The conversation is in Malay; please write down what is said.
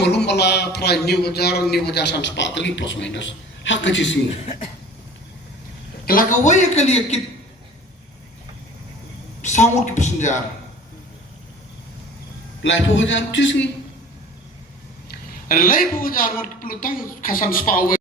malum bala try new bajar san spatali plus minus hak kecil telah kawai kali kit sangut ki passenger life ho jar tisi life ho jar war pelutang khasan spawe